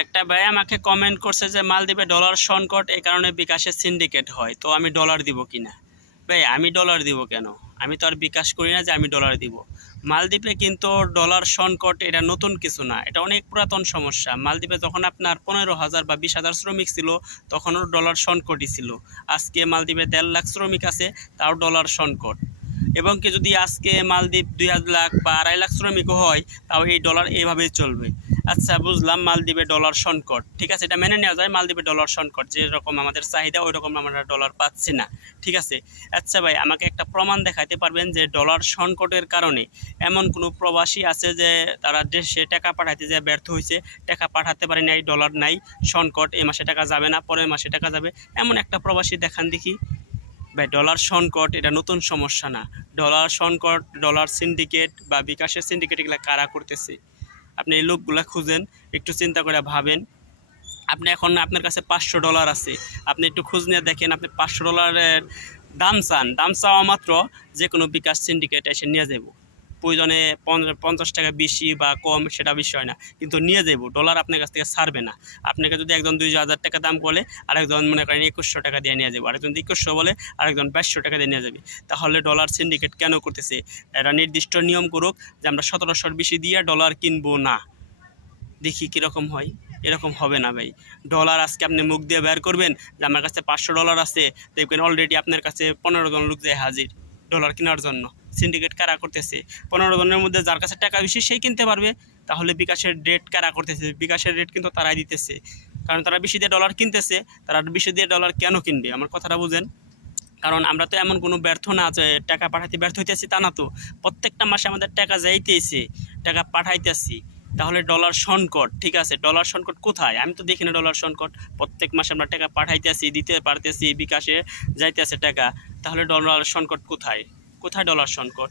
একটা ভাই আমাকে কমেন্ট করছে যে মালদ্বীপে ডলার সংকট, এই কারণে বিকাশে সিন্ডিকেট হয়, তো আমি ডলার দিব কিনা। ভাই আমি ডলার দিব কেন? আমি তো আর বিকাশ করি না যে আমি ডলার দিব। মালদ্বীপে কিন্তু ডলার সংকট এটা নতুন কিছু না, এটা অনেক পুরাতন সমস্যা। মালদ্বীপে যখন আপনার 15,000 বা 20,000 শ্রমিক ছিল তখনও ডলার সংকটই ছিল। আজকে মালদ্বীপে 1.5 লাখ শ্রমিক আছে, তাও ডলার সংকট। এবং কি যদি আজকে মালদ্বীপ 2 লাখ বা 2.5 লাখ শ্রমিকও হয়, তাও এই ডলার এইভাবেই চলবে। আচ্ছা বুঝলাম মালদ্বীপে ডলার সংকট, ঠিক আছে, এটা মেনে নেওয়া যায়। মালদ্বীপে ডলার সংকট, যেরকম আমাদের চাহিদা ওই রকম আমরা ডলার পাচ্ছি না, ঠিক আছে। আচ্ছা ভাই আমাকে একটা প্রমাণ দেখাতে পারবেন যে ডলার সংকটের কারণে এমন কোনো প্রবাসী আছে যে তারা দেশে টাকা পাঠাতে যে ব্যর্থ হয়েছে, টাকা পাঠাতে পারে নাই, ডলার নাই, সংকট, এই মাসে টাকা যাবে না, পরের মাসে টাকা যাবে, এমন একটা প্রবাসী দেখান দেখি। ভাই ডলার সংকট এটা নতুন সমস্যা না। ডলার সংকট, ডলার সিন্ডিকেট বা বিকাশের সিন্ডিকেট এগুলো কারা করতেছে? আপনি এই লোকগুলা খুঁজেন, একটু চিন্তা করে ভাবেন। আপনি এখন আপনার কাছে $500 আছে, আপনি একটু খোঁজ নিয়ে দেখেন, আপনি $500 দাম চান, দাম চাওয়া মাত্র যে কোনো বিকাশ সিন্ডিকেট এসে নিয়ে যাব। প্রয়োজনে 50 টাকা বেশি বা কম সেটা বিষয় না, কিন্তু নিয়ে যাব। ডলার আপনার কাছ থেকে ছাড়বে না। আপনাকে যদি একজন 2,000 টাকা দাম বলে, আরেকজন মনে করেন 2100 টাকা দিয়ে নিয়ে যাবো, আরেকজন 2100 বলে, আরেকজন 2200 টাকা দিয়ে নিয়ে যাবে। তাহলে ডলার সিন্ডিকেট কেন করতেছে? এরা নির্দিষ্ট নিয়ম করুক যে আমরা 1700-র বেশি দিয়ে ডলার কিনবো না, দেখি কীরকম হয়। এরকম হবে না ভাই। ডলার আজকে আপনি মুখ দিয়ে বের করবেন যে আমার কাছে $500 আছে, দেখবেন অলরেডি আপনার কাছে 15 জন লোক যায় হাজির ডলার কেনার জন্য। সিন্ডিকেট কারা করতেছে? 15 জনের মধ্যে যার কাছে টাকা বেশি সেই কিনতে পারবে। তাহলে বিকাশের রেট কারা করতেছে? বিকাশের রেট কিন্তু তারাই দিতেছে, কারণ তারা বেশি দিয়ে ডলার কিনতেছে। তারা বেশি দিয়ে ডলার কেন কিনবে? আমার কথাটা বুঝেন। কারণ আমরা তো এমন কোনো ব্যর্থ না যে টাকা পাঠাতে ব্যর্থ হইতেছি, তা না তো। প্রত্যেকটা মাসে আমাদের টাকা যাইতেছে, টাকা পাঠাইতেছি। তাহলে ডলার সংকট, ঠিক আছে, ডলার সংকট কোথায়? আমি তো দেখি না ডলার সংকট। প্রত্যেক মাসে আমরা টাকা পাঠাইতেছি, দিতে পারতেছি, বিকাশে যাইতেছে টাকা। তাহলে ডলার সংকট কোথায়? কোথায় ডলার সংকট?